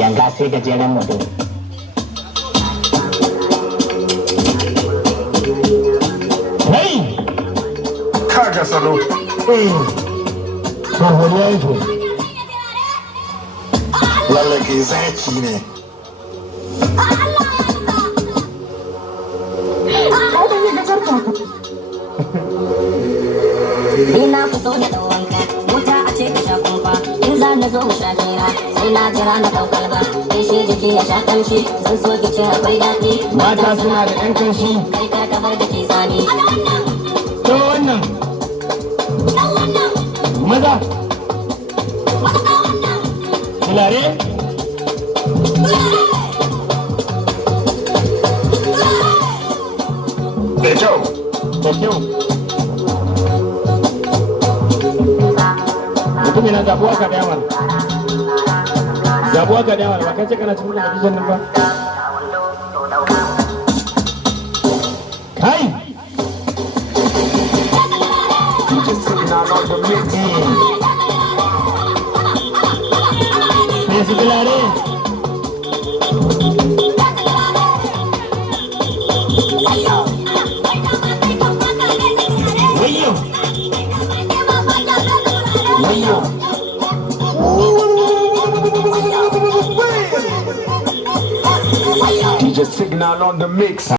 Yanga sai gajeren mutum. Hey! Kaga salo. Tsohon Lallake zaki ne. Ina fito da ɗauwanka, wuta a ce ka sha kumfa, in za na zo mu sha hira, sai na jira na ɗaukar ba, kai shi jiki ya sha kamshi, zan so ki ce akwai daɗi. mata suna da ɗan kanshi. Kai kar ka bar da ke tsani. To wannan. Maza. Tulare. Da kyau. Da kyau. Mutum yana zabuwa ka dayamar. Zabuwa ka dayamar ba kai ce kana cikin competition nan ba. Kai. DJ Signal on the mix. Me su tulare. Wayyo. Wayyo. DJ Signal on the mix.